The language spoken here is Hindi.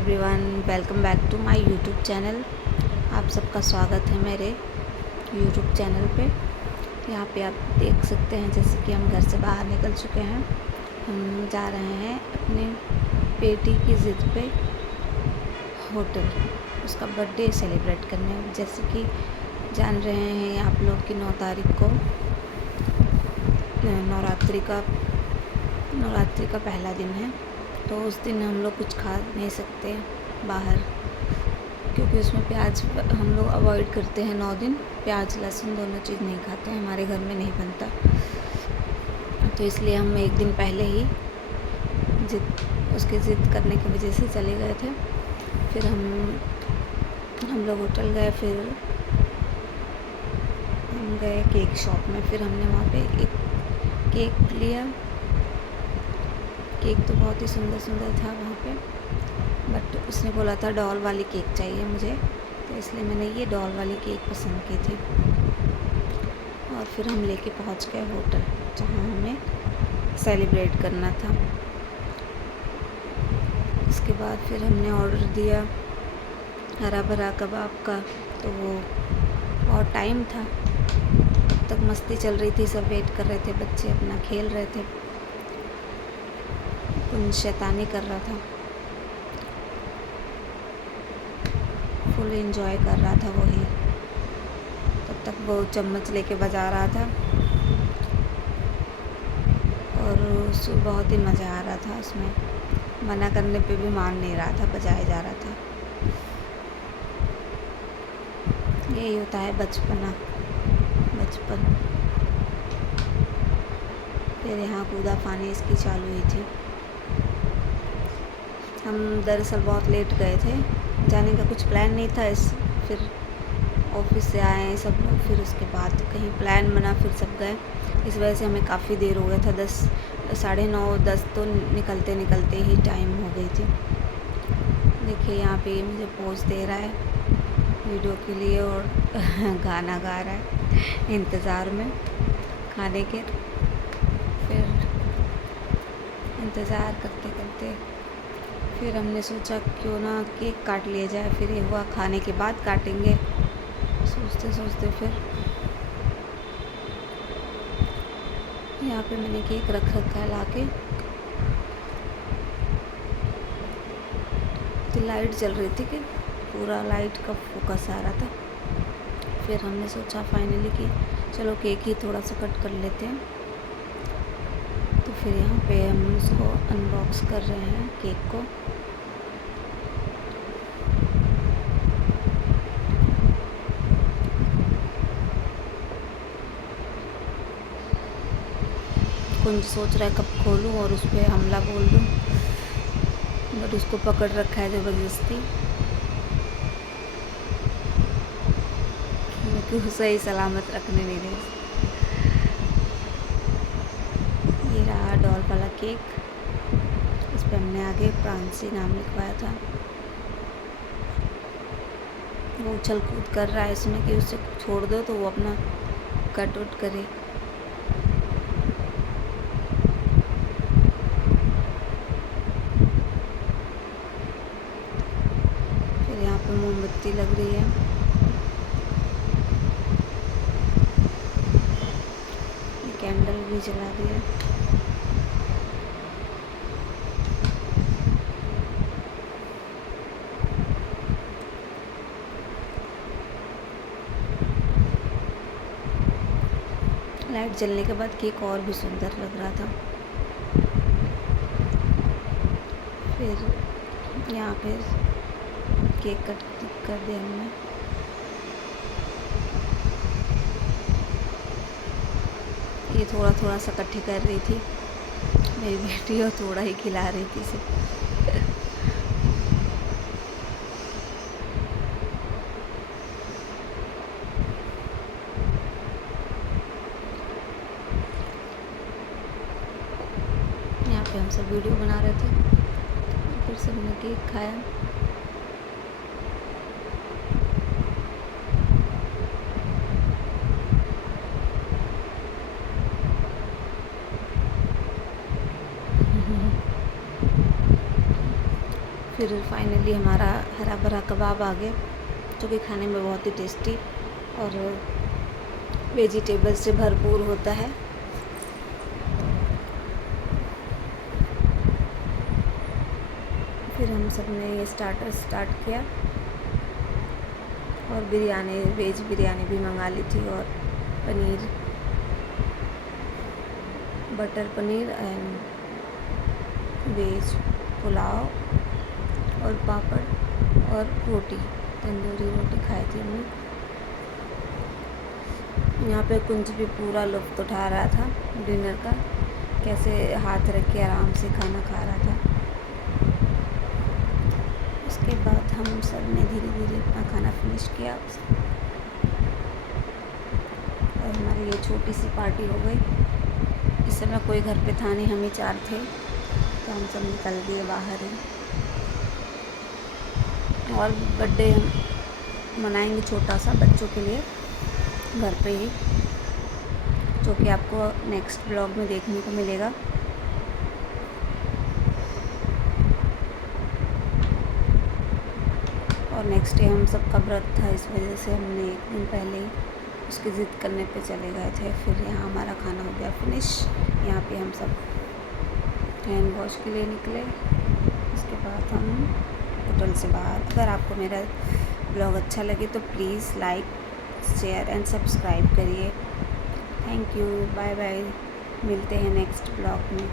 Everyone, welcome back to my YouTube channel. आप सबका स्वागत है मेरे यूट्यूब चैनल पे। यहाँ पे आप देख सकते हैं जैसे कि हम घर से बाहर निकल चुके हैं। हम जा रहे हैं अपने बेटी की ज़िद पे होटल, उसका बर्थडे सेलिब्रेट करने। जैसे कि जान रहे हैं आप लोग कि 9 तारीख को नवरात्रि का पहला दिन है। तो उस दिन हम लोग कुछ खा नहीं सकते बाहर, क्योंकि उसमें प्याज हम लोग अवॉइड करते हैं। 9 दिन प्याज लहसुन दोनों चीज़ नहीं खाते हैं, हमारे घर में नहीं बनता। तो इसलिए हम एक दिन पहले ही उसकी ज़िद करने की वजह से चले गए थे। फिर हम लोग होटल गए, फिर हम गए केक शॉप में। फिर हमने वहाँ पे एक केक लिया। केक तो बहुत ही सुंदर था वहाँ पे, बट उसने बोला था डॉल वाली केक चाहिए मुझे, तो इसलिए मैंने ये डॉल वाली केक पसंद की थी। और फिर हम लेके पहुँच गए होटल जहाँ हमें सेलिब्रेट करना था। उसके बाद फिर हमने ऑर्डर दिया हरा भरा कबाब का। तो वो बहुत टाइम था, तब तक मस्ती चल रही थी, सब वेट कर रहे थे, बच्चे अपना खेल रहे थे, कुछ शैतानी कर रहा था, फुल एंजॉय कर रहा था वही। तब तक वो चम्मच लेके बजा रहा था और उसको बहुत ही मज़ा आ रहा था उसमें। मना करने पे भी मान नहीं रहा था, बजाया जा रहा था। यही होता है बचपन। फिर यहाँ कूदा फानी इसकी चालू हुई थी। हम दरअसल बहुत लेट गए थे, जाने का कुछ प्लान नहीं था। फिर ऑफिस से आए सब लोग, फिर उसके बाद कहीं प्लान बना, फिर सब गए। इस वजह से हमें काफ़ी देर हो गया था। 9:30 10 तो निकलते ही टाइम हो गई थी। देखिए यहाँ पे मुझे पोज दे रहा है वीडियो के लिए और गाना गा रहा है इंतज़ार में खाने के। फिर इंतज़ार करते करते फिर हमने सोचा क्यों ना केक काट लिया जाए। फिर ये हुआ खाने के बाद काटेंगे, सोचते फिर यहाँ पे मैंने केक रखा है लाके। तो लाइट जल रही थी कि पूरा लाइट का फोकस आ रहा था। फिर हमने सोचा फाइनली कि चलो केक ही थोड़ा सा कट कर लेते हैं। तो फिर यहाँ पे हम उसको अनबॉक्स कर रहे हैं केक को। कुंज सोच रहा है कब खोलूं और उस पर हमला बोल दूं, बट उसको पकड़ रखा है ज़बरदस्ती, क्योंकि उसे ही सलामत रखने नहीं दे। ये रहा डॉल वाला केक। इस पर हमने आगे प्रांसी नाम लिखवाया था। वो उछल कूद कर रहा है इसमें कि उसे छोड़ दो तो वो अपना कट उट करे। फिर यहाँ पे मोमबत्ती लग रही है। कैंडल भी जला दिया। लाइट जलने के बाद केक और भी सुंदर लग रहा था। फिर यहाँ पे केक कट कर दिया हमने। ये थोड़ा सा इकट्ठी कर रही थी मेरी बेटी, और थोड़ा ही खिला रही थी इसे। यहाँ पे हम सब वीडियो बना रहे थे, फिर सबने केक खाया। फिर फाइनली हमारा हरा भरा कबाब आ गया, जो कि खाने में बहुत ही टेस्टी और वेजिटेबल से भरपूर होता है। फिर हम सब ने ये स्टार्टर स्टार्ट किया और बिरयानी, वेज बिरयानी भी मंगा ली थी और paneer, butter paneer and veg pulao और पापड़ और रोटी, तंदूरी रोटी खाई थी हमने। यहाँ पे कुंज भी पूरा लुत्फ़ उठा रहा था डिनर का, कैसे हाथ रख के आराम से खाना खा रहा था। उसके बाद हम सब ने धीरे धीरे अपना खाना फिनिश किया और हमारी ये छोटी सी पार्टी हो गई। इस समय कोई घर पे था नहीं, हम ही 4 थे, तो हम सब निकल दिए बाहर ही। और बर्थडे हम मनाएंगे छोटा सा बच्चों के लिए घर पे ही, जो कि आपको नेक्स्ट ब्लॉग में देखने को मिलेगा। और नेक्स्ट डे हम सबका व्रत था, इस वजह से हमने एक दिन पहले ही उसकी ज़िद करने पे चले गए थे। फिर यहाँ हमारा खाना हो गया फिनिश। यहाँ पे हम सब हैंड वॉश के लिए निकले। उसके बाद हम होटल से बाहर। अगर आपको मेरा ब्लॉग अच्छा लगे तो please like, share and subscribe करिए। Thank you, bye bye. मिलते हैं नेक्स्ट ब्लॉग में।